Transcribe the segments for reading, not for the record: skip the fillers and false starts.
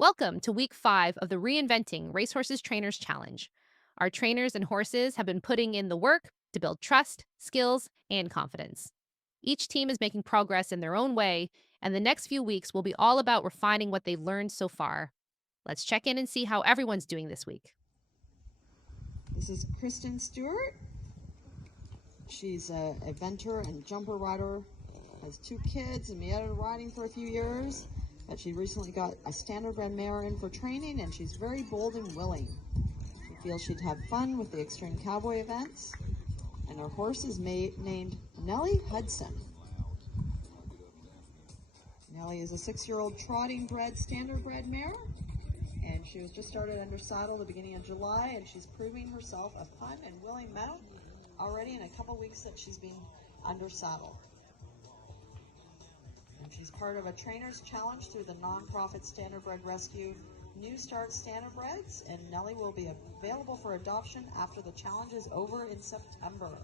Welcome to week 5 of the Reinventing Racehorses Trainers Challenge. Our trainers and horses have been putting in the work to build trust, skills, and confidence. Each team is making progress in their own way, and the next few weeks will be all about refining what they've learned so far. Let's check in and see how everyone's doing this week. This is Kristin Stewart. She's a eventer and jumper rider, has 2 kids and been out of riding for a few years. But she recently got a standardbred mare in for training, and she's very bold and willing. She feels she'd have fun with the extreme cowboy events, and her horse is named Nellie Hudson. Nellie is a 6-year-old trotting bred standardbred mare, and she was just started under saddle the beginning of July, and she's proving herself a fun and willing mount already in a couple weeks that she's been under saddle. And she's part of a trainers challenge through the nonprofit Standardbred Rescue New Start Standardbreds, and Nellie will be available for adoption after the challenge is over in September.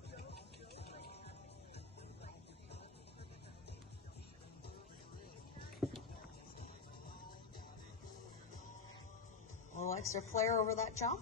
A little extra flair over that jump.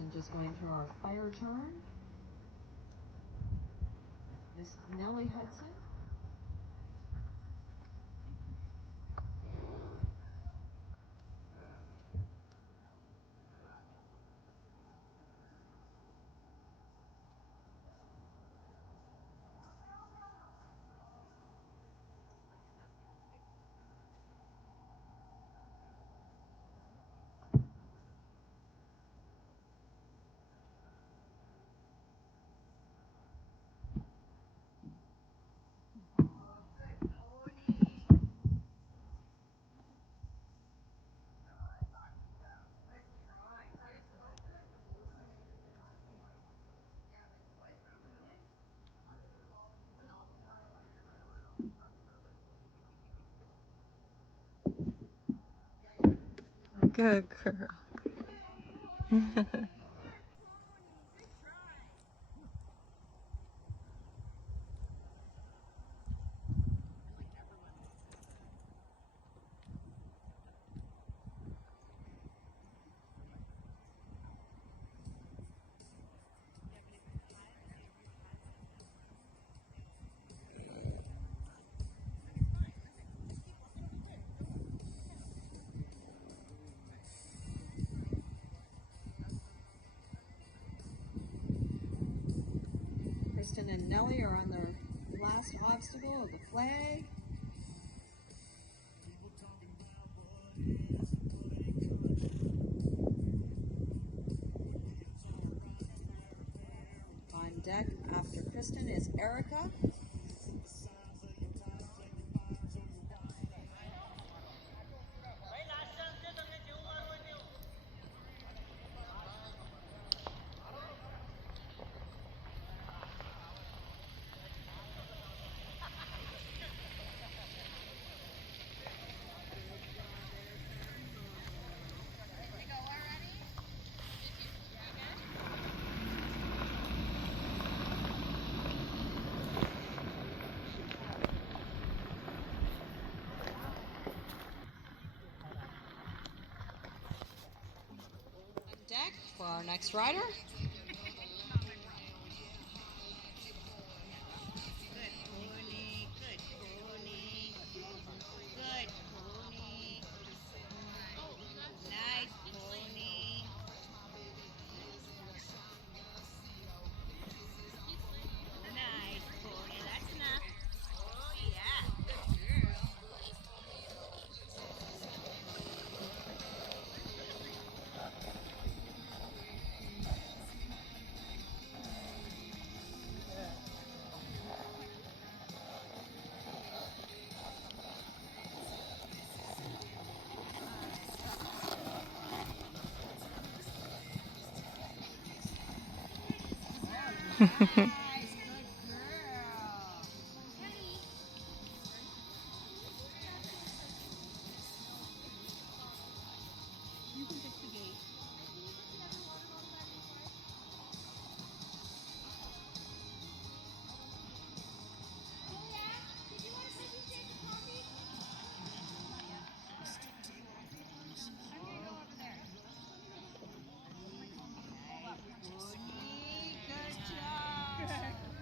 And just going through our fire turn. This is Nellie Hudson. Good girl. Kristin and Nellie are on their last obstacle of the flag. On deck after Kristin is Erica. for our next rider.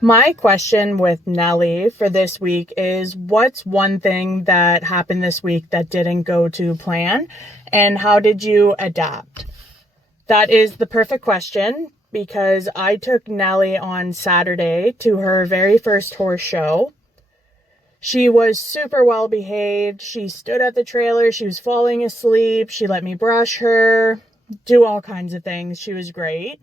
My question with Nellie for this week is, what's one thing that happened this week that didn't go to plan, and how did you adapt? That is the perfect question, because I took Nellie on Saturday to her very first horse show. She was super well behaved. She stood at the trailer. She was falling asleep. She let me brush her, do all kinds of things. She was great.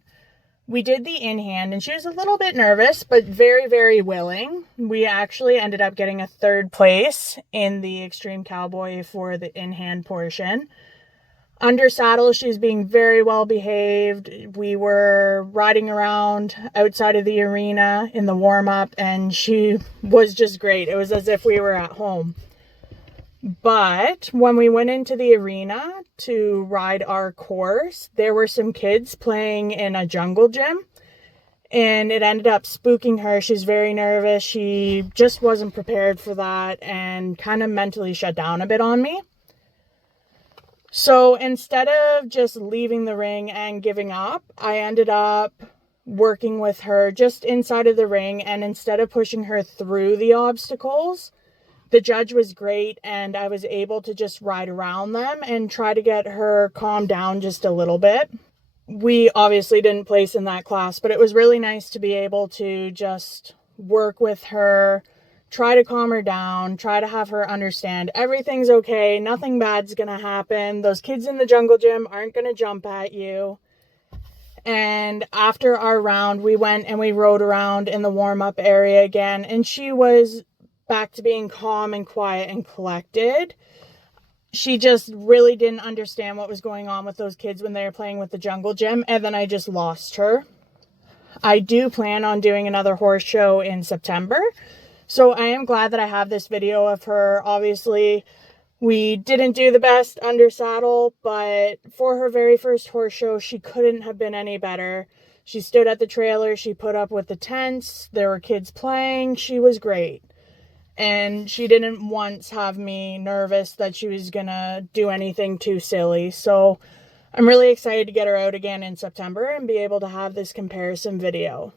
We did the in-hand, and she was a little bit nervous, but very, very willing. We actually ended up getting a third place in the Extreme Cowboy for the in-hand portion. Under saddle, she was being very well behaved. We were riding around outside of the arena in the warm-up, and she was just great. It was as if we were at home. But when we went into the arena to ride our course, there were some kids playing in a jungle gym, and it ended up spooking her. She's very nervous. She just wasn't prepared for that and kind of mentally shut down a bit on me. So instead of just leaving the ring and giving up, I ended up working with her just inside of the ring, and instead of pushing her through the obstacles, the judge was great, and I was able to just ride around them and try to get her calmed down just a little bit. We obviously didn't place in that class, but it was really nice to be able to just work with her, try to calm her down, try to have her understand everything's okay, nothing bad's gonna happen. Those kids in the jungle gym aren't gonna jump at you. And after our round, we went and we rode around in the warm-up area again, and she was back to being calm and quiet and collected. She just really didn't understand what was going on with those kids when they were playing with the jungle gym, and then I just lost her. I do plan on doing another horse show in September, so I am glad that I have this video of her. Obviously, we didn't do the best under saddle, but for her very first horse show, she couldn't have been any better. She stood at the trailer, she put up with the tents, there were kids playing, she was great. And she didn't once have me nervous that she was gonna do anything too silly. So I'm really excited to get her out again in September and be able to have this comparison video.